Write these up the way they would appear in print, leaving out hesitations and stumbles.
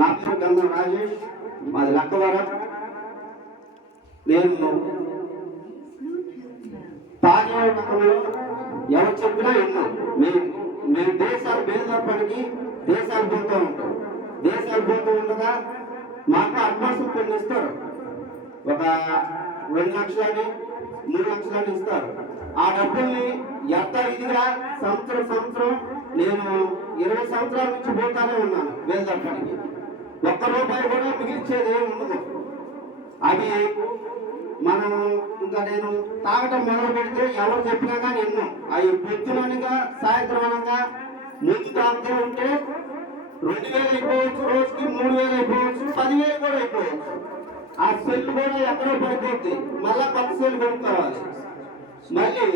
నా పేరు గంధం రాజేష్, మాది లక్కవరం. నేను తాగే రకంలో ఎవరు చెప్పినా విన్నాం. మేము దేశాలు బేదపడికి దేశాలు పోతూ ఉంటాం. దేశాలు పోతూ ఉండగా మాకు అడ్వాన్స్ కొన్ని ఇస్తారు. ఒక 2 లక్షలని 3 లక్షలని ఇస్తారు. ఆ డబ్బుల్ని ఎంత ఇదిగా సంవత్సరం నేను 20 సంవత్సరాల నుంచి పోతానే ఉన్నాను బేదపడికి. ₹1 కూడా మిగిల్చేది ఏమి ఉండదు. అది మనం ఇంకా నేను తాగటం మొదలు పెడితే ఎవరు చెప్పినా కానీ ఎన్నో అవి పొద్దునగా సాయంత్రం అనగా ముందు తాగుతూ ఉంటే 2000 అయిపోవచ్చు, రోజుకి 3000 అయిపోవచ్చు, 10,000 కూడా అయిపోవచ్చు. ఆ సెల్ కూడా ఎక్కడో పడిపోద్ది, మళ్ళా కొత్త సెల్ కొనుక్కోవాలి. మళ్ళీ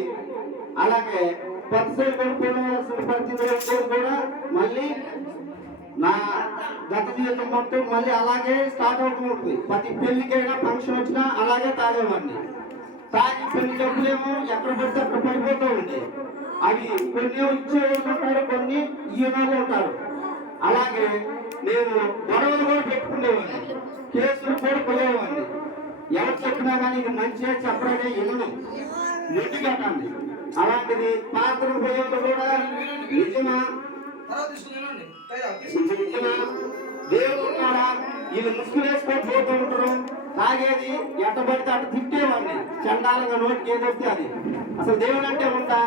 అలాగే కొత్త సెల్ కొనుక్కోవాల్సిన పరిస్థితి వచ్చేది కూడా మళ్ళీ నా గత జీవితం మొత్తం మళ్ళీ అలాగే స్టార్ట్ అవుతూ ఉంటుంది. ప్రతి పెళ్లికైనా ఫంక్షన్ వచ్చినా అలాగే తాగేవాడిని. తాగి కొన్ని డబ్బులేమో ఎక్కడ పడితే అక్కడ పడిపోతూ ఉండే. అవి కొన్ని ఇచ్చేవాళ్ళు ఉంటారు, కొన్ని ఈనాళ్ళు ఉంటారు. అలాగే నేను గొడవలు కూడా పెట్టుకునేవాడిని, కేసులు కూడా పోయేవాడిని. ఎవరు చెప్పినా కానీ ఇది మంచిగా చెప్పడమే వినను, ముట్టిగట్టండి. అలాంటిది పాత్రలు పోయేవాళ్ళు కూడా నిజమా దేవుడు ఉన్నాడా, వీళ్ళు ముసుగులు వేసుకొని పోతూ ఉంటారు. తాగేది ఎట్టబడితే అటు తిట్టేవాడిని, చండాలంగా నోటికి ఏదొస్తే అది. అసలు దేవుడు అంటే ఉంటా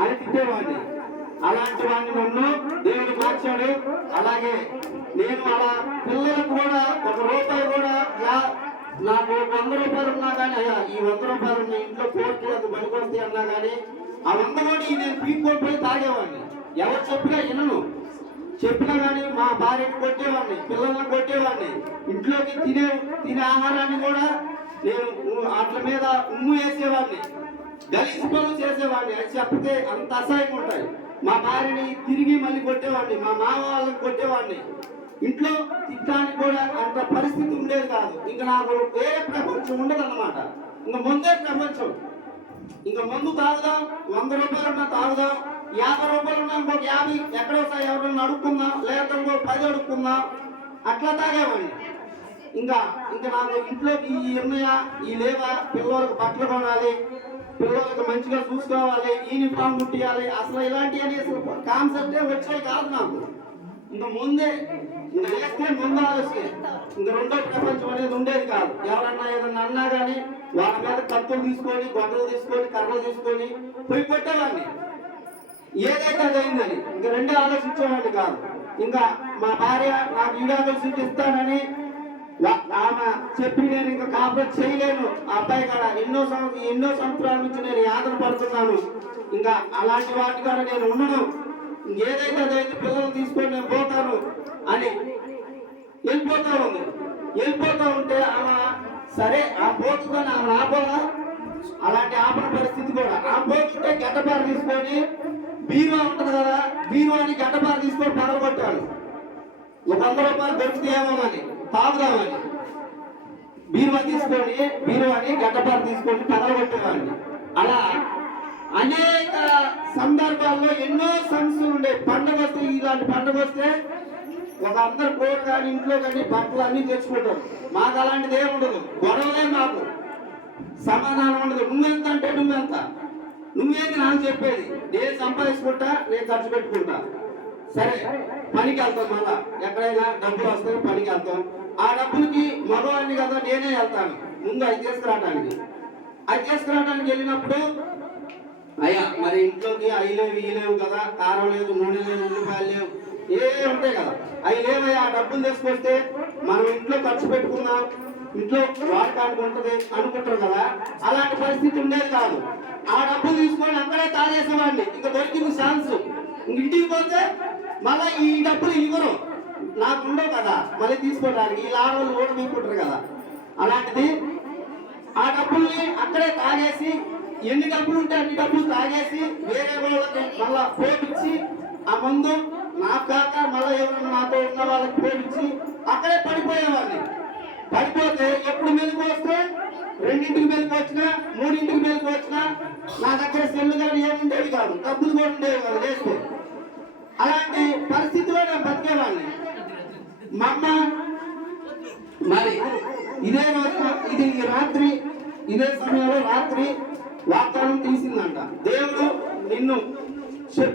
అని తిట్టేవాడిని. అలాంటి వాడిని నన్ను దేవుడు మార్చాడు. అలాగే నేను అలా పిల్లలకు కూడా ₹1 కూడా నాకు ₹100 ఉన్నా కానీ అయ్యా ఈ ₹100 ఇంట్లో కోర్టులకు పనికొస్తాయి అన్నా కానీ ఆ 100 కూడా నేను పీక్కొని పోయి తాగేవాడిని. ఎవరు చెప్పినా వినను. చెప్పినా కానీ మా భార్యని కొట్టేవాడిని, పిల్లల్ని కొట్టేవాడిని. ఇంట్లోకి తినే ఆహారాన్ని కూడా నేను వాటి మీద ఉమ్ము వేసేవాడిని, గలీజ్ పనులు చేసేవాడిని. అది చెప్తే అంత అసహ్యంగా ఉంటాయి. మా భార్యని తిరిగి మళ్ళీ కొట్టేవాడిని, మా మామ వాళ్ళని కొట్టేవాడిని. ఇంట్లో తిట్టడానికి కూడా అంత పరిస్థితి ఉండేది కాదు. ఇంకా నాకు వేరే ప్రపంచం ఉండదు అన్నమాట. ఇంకా ముందే ప్రపంచం. ఇంకా ముందు తాగుదాం, ₹100 ఉన్నా తాగుదాం, ₹50 ఉన్నా ఇంకొక 50 ఎక్కడో ఎవరన్నా అడుక్కుందాం, లేదా ఇంకో 10 అడుక్కుందాం, అట్లా తాగేవాడిని. ఇంకా నాకు ఇంట్లోకి ఈ ఉన్నాయా, ఈ లేవా, పిల్లలకు బట్టలు కొనాలి, పిల్లలకు మంచిగా చూసుకోవాలి, యూనిఫామ్ కుట్టియాలి, అసలు ఇలాంటివి అసలు కాన్సెప్టే వచ్చేవి కాదు నాకు. ఇంకా ముందే వేస్తే ముందు ఆలోచన, ఇంకా రెండో ప్రపంచం అనేది ఉండేది కాదు. ఎవరన్నా ఏదన్నా అన్నా కానీ వాళ్ళ మీద కత్తులు తీసుకొని, గొడవలు తీసుకొని, కర్రలు తీసుకొని పోయి కొట్టేవాడిని. ఏదైతే అదైందని ఇంకా రెండే ఆలోచించేవాడిని కాదు. ఇంకా మా భార్య నాకు ఈడాకులు సీట్ ఇస్తానని ఆమె చెప్పి నేను ఇంకా కాపరేట్ చేయలేను. ఆ అబ్బాయి కాడ ఎన్నో సంవత్సరాల నుంచి నేను యాతన పడుతున్నాను. ఇంకా అలాంటి వాటి కాడ నేను ఉండను. ఏదైతే అదైతే పిల్లలు తీసుకొని నేను పోతాను అని వెళ్ళిపోతా ఉంటే ఆమె సరే ఆ పోతుందని ఆమె ఆపలా. అలాంటి ఆపన పరిస్థితి కూడా ఆ పోతుంటే గడ్డపార తీసుకొని బీరువా ఉంటుంది కదా, బీరువాని గడ్డపార తీసుకొని పగలగొట్టాడు. ₹100 దొరుకుతాయేమో అని తాగుదామని బీరువాని గడ్డపార తీసుకొని పగలగొట్టేవాడిని. అలా అనేక సందర్భాల్లో ఎన్నో సమస్యలు ఉండే. పండుగ వస్తే, ఇలాంటి పండుగ వస్తే ఒక అందరు కూర కానీ ఇంట్లో కానీ బట్టలు అన్ని తెచ్చుకుంటారు. మాకు అలాంటిది ఏమి ఉండదు. గొడవలే, మాకు సమాధానం ఉండదు. నువ్వెంత అంటే నువ్వెంత, నువ్వేంది నాకు చెప్పేది. నేను సంపాదించుకుంటా, నేను ఖర్చు పెట్టుకుంటా. సరే పనికి వెళ్తాం, మళ్ళా ఎక్కడైనా డబ్బులు వస్తే పనికి వెళ్తాం. ఆ డబ్బులకి మగవాడిని కదా నేనే వెళ్తాను ముందు అది తీసుకురావడానికి వెళ్ళినప్పుడు అయ్యా మరి ఇంట్లోకి అవి లేవు కదా, కారం లేదు, నూనె లేదు, ఉల్లిపాయలు లేవు, ఏ ఉంటాయి కదా, అవి లేవయ్యా. ఆ డబ్బులు తీసుకొస్తే మనం ఇంట్లో ఖర్చు పెట్టుకుందాం, ఇంట్లో వాడకానికి ఉంటుంది అనుకుంటారు కదా. అలాంటి పరిస్థితి ఉండేది కాదు. ఆ డబ్బులు తీసుకొని అక్కడే తాగేసేవాడిని. ఇంకా దొరికింది ఛాన్స్. ఇంటికి పోతే మళ్ళీ ఈ డబ్బులు ఇవ్వరు, నాకు ఉండవు కదా మళ్ళీ తీసుకోవడానికి. ఈ లాభాలు కూడా తీసుకుంటారు కదా. అలాంటిది ఆ డబ్బుల్ని అక్కడే తాగేసి, ఎన్ని డబ్బులు ఉంటే అన్ని డబ్బులు తాగేసి వేరే వాళ్ళకి మళ్ళా పోపించి, ఆ మందు నాకు కాక మళ్ళీ ఎవరైనా నాతో ఉన్న వాళ్ళకి పోపించి అక్కడే పడిపోయేవాడిని. పడిపోతే ఎప్పుడు మెలకు వస్తే 2ంటికి మెలకు వచ్చినా, 3ంటికి మెలకు వచ్చినా నా దగ్గర సెల్లు కానీ ఏముండేవి కాదు, డబ్బులు కూడా ఉండేవి కాదు లేస్తే. అలాంటి పరిస్థితిలో నేను బతికేవాడిని. మా అమ్మ మరి ఇదే రోజు ఇది రాత్రి ఇదే సమయంలో రాత్రి వాగ్దానం తీసిందంట. దేవుడు నిన్ను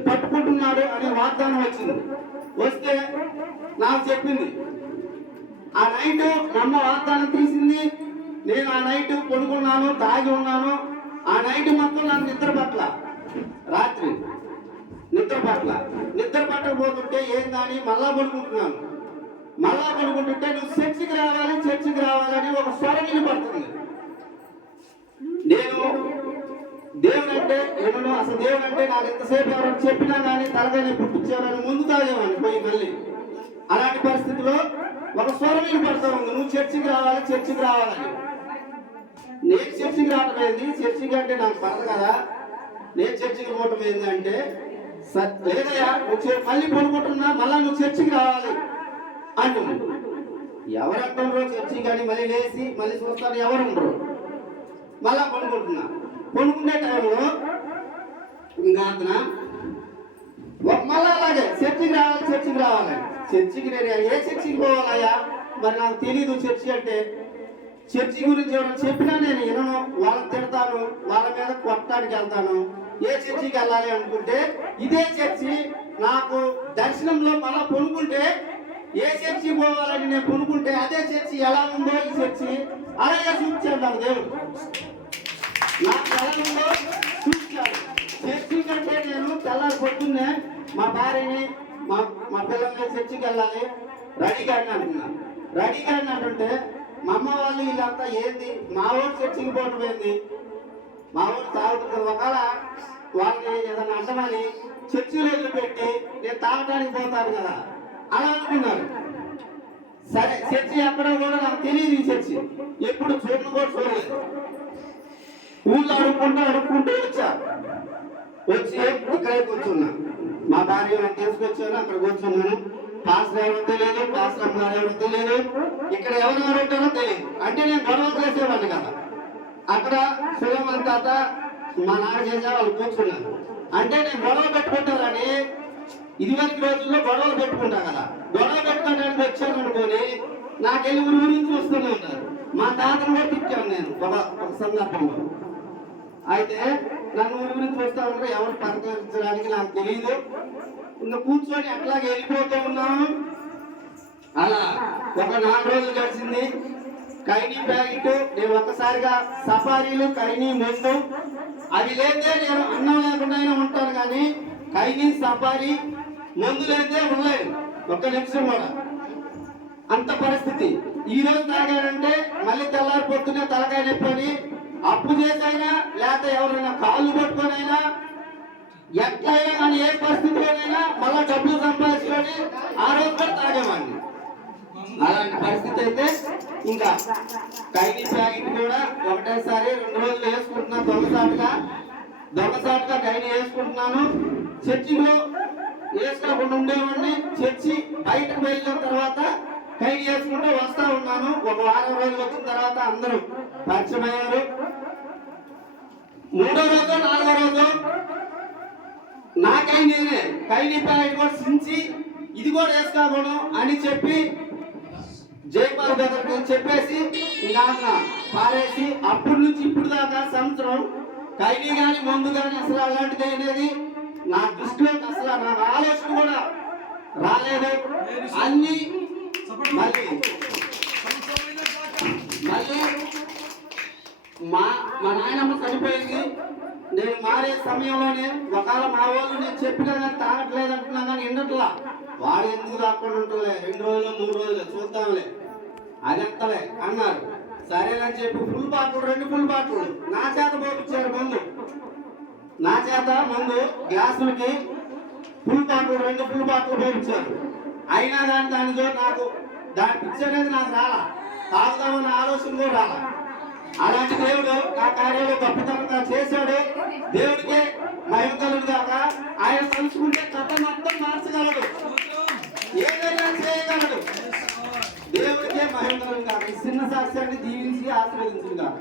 పట్టుకుంటున్నాడు అనే వాగ్దానం వచ్చింది. వస్తే నాకు చెప్పింది. ఆ నైట్ మా అమ్మ వాగ్దానం తీసింది. నేను ఆ నైట్ పడుకున్నాను, తాగి ఉన్నాను. ఆ నైట్ మొత్తం నాకు నిద్ర పట్ల, రాత్రి నిద్ర పట్టకపోతుంటే ఏం కానీ మళ్ళా పడుకుంటున్నాను. మళ్ళా పడుకుంటుంటే నువ్వు చర్చికి రావాలని ఒక స్వరం వినపడుతుంది. నేను దేవుడు అంటే ఏమన్నా అసలు దేవుడు అంటే నాకు ఎంతసేపు ఎవరైనా చెప్పినా కానీ తలగానే పుట్టించారని ముందు తాగేవాడిని పోయి మళ్ళీ. అలాంటి పరిస్థితిలో ఒక స్వరం వినపడుతూ ఉంది, నువ్వు చర్చికి రావాలని. నేను చర్చికి రావటం ఏంది, చర్చికి అంటే నాకు పడదు కదా, నేను చర్చికి పోవటం ఏంది అంటే లేదయ్యా నువ్వు మళ్ళీ పడుకుంటున్నా, మళ్ళా నువ్వు చర్చికి రావాలి అంటుంది. ఎవరంటారో చర్చి కానీ మళ్ళీ లేచి మళ్ళీ చూస్తారు, ఎవరు ఉండరు. మళ్ళా పడుకునే టైంలో ఇంకా మళ్ళా అలాగే చర్చికి రావాలి. చర్చికి నేను ఏ చర్చికి పోవాలయ్యా, మరి నాకు తెలీదు చర్చి అంటే. చర్చి గురించి ఎవరైనా చెప్పినా నేను వినను, వాళ్ళని తిడతాను, వాళ్ళ మీద కొట్టడానికి వెళ్తాను. ఏ చర్చికి వెళ్ళాలి అనుకుంటే ఇదే చర్చి నాకు దర్శనంలో మళ్ళా పడుకుంటే ఏ చర్చి పోవాలని నేను పడుకుంటే అదే చర్చి ఎలా ఉందో ఈ చర్చి అలాగే చూపించాడు నాకు దేవుడు. నాకు ఎలా ఉందో చూపించాడు. చర్చి కంటే నేను తెల్లారి పొద్దున్నే మా భార్యని మా పిల్లల్ని చర్చికి వెళ్ళాలి రెడీగా అంటుంటే మా అమ్మ వాళ్ళు వీళ్ళంతా ఏంది మా ఊరు చర్చికి పోవటం ఏంది, మా ఊరు తాగుతుంది. ఒకవేళ వాళ్ళని ఏదైనా అంటమని చర్చిలో వదిలిపెట్టి నేను తాగటానికి పోతాను కదా అలా అనుకున్నారు. సరే చర్చి ఎక్కడో కూడా నాకు తెలియదు. ఈ చర్చి ఎప్పుడు చూడలేదు. ఊళ్ళో అడుక్కుంటూ వచ్చి ఇక్కడే కూర్చున్నా. మా భార్య తీసుకొచ్చాను, అక్కడ కూర్చున్నాను. పాస్టర్ ఎవరో తెలియదు, పాస్టర్ గారు ఎవరో తెలియదు, ఇక్కడ ఎవరెవరు ఉంటారో తెలియదు. అంటే నేను గొడవలు చేసేవాడిని కదా. అక్కడ సులభం తాత మా నాన్న చేసే వాళ్ళు కూర్చున్నారు. అంటే నేను గొడవ పెట్టుకుంటారని ఇదివరకు రోజుల్లో గొడవలు పెట్టుకుంటా కదా, గొడవ పెట్టుకోవడానికి వచ్చాను అనుకోని నాకెళ్ళి ఊరి చూస్తూనే ఉంటారు. మా తాతను కూడా తిట్టాను నేను ఒక సందర్భంలో. అయితే నన్ను ఊరి గురించి చూస్తా ఉంటారు, ఎవరు పరిచయించడానికి నాకు తెలియదు. ఇంకా కూర్చొని అట్లాగే వెళ్ళిపోతూ ఉన్నాము. అలా ఒక 4 రోజులు గడిచింది. కైనీ ప్యాకెట్ నేను ఒక్కసారిగా సఫారీలు కైనీ మందు అవి లేదే నేను అన్నం లేకుండా ఉంటాను, కానీ కైనీ సఫారీ మందు లేదే ఉండలేదు ఒక్క నిమిషం కూడా. అంత పరిస్థితి. ఈ రోజు తాగాడంటే మళ్ళీ తెల్లారి పొద్దునే తలకాయ నొప్పని అప్పు చేసైనా లేకపోతే ఎవరైనా కాళ్ళు పట్టుకొనైనా ఎట్లయినా కానీ ఏ పరిస్థితిలోనైనా మళ్ళా డబ్బులు సంపాదించుకొని ఆ రోజు కూడా తాగేవాడిని. అలాంటి పరిస్థితి అయితే ఇంకా కైనీ ప్యాకెట్ కూడా ఒకటేసారి 2 రోజులు వేసుకుంటున్నాను. దొంగసాటుగా కైనీ వేసుకుంటున్నాను. చర్చిలో వేసుకోకుండా ఉండేవాడిని. చర్చి బయటకు వెళ్ళిన తర్వాత కైనీ వేసుకుంటూ వస్తా ఉన్నాను. ఒక వారం రోజులు వచ్చిన తర్వాత అందరూ పరిచయం అయ్యారు. 3వ రోజు 4వ రోజు నా కైనీ ప్యాకెట్ కూడా సించి ఇది కూడా వేసుకోకూడదు అని చెప్పి జయపాల్ దగ్గరికి చెప్పేసి ఇంకా పారేసి అప్పటి నుంచి ఇప్పుడు దాకా సంవత్సరం కైనీ కానీ మందు కానీ అసలు అలాంటిది అనేది నా దృష్టిలో అసలు నాకు ఆలోచన కూడా రాలేదు. అన్ని మళ్ళీ మా నాయనమ్మ చనిపోయింది. నేను మారే సమయంలోనే ఒకవేళ మా వాళ్ళు నేను చెప్పినా కానీ తాగట్లేదు అంటున్నా కానీ వినట్లా. వాడు ఎందుకు రాకుండా ఉంటుందిలే, 2 రోజులు 3 రోజులు చూద్దాంలే, అది ఎంతలే అన్నారు. సరేనని చెప్పి 2 ఫుల్ బాటిల్ నా చేత పోపించారు. ముందు గ్లాసులకి 2 ఫుల్ బాటిల్ పోపించారు. అయినా కానీ దాని పిక్చర్ అనేది నాకు రాలా, తాగుదామన్న ఆలోచన కూడా రాలా. అలాంటి దేవుడు నా కార్యాలు గొప్పతనంగా చేశాడు. దేవుడికే మహిమ కలుగును గాక. ఆయన తలుచుకుంటే కథ మొత్తం మార్చగలడు, ఏదైనా చేయగలడు. దేవుడికే మహిమ కలుగును గాక. ఈ చిన్న సాక్ష్యాన్ని దీవించి ఆశీర్వదించును గాక.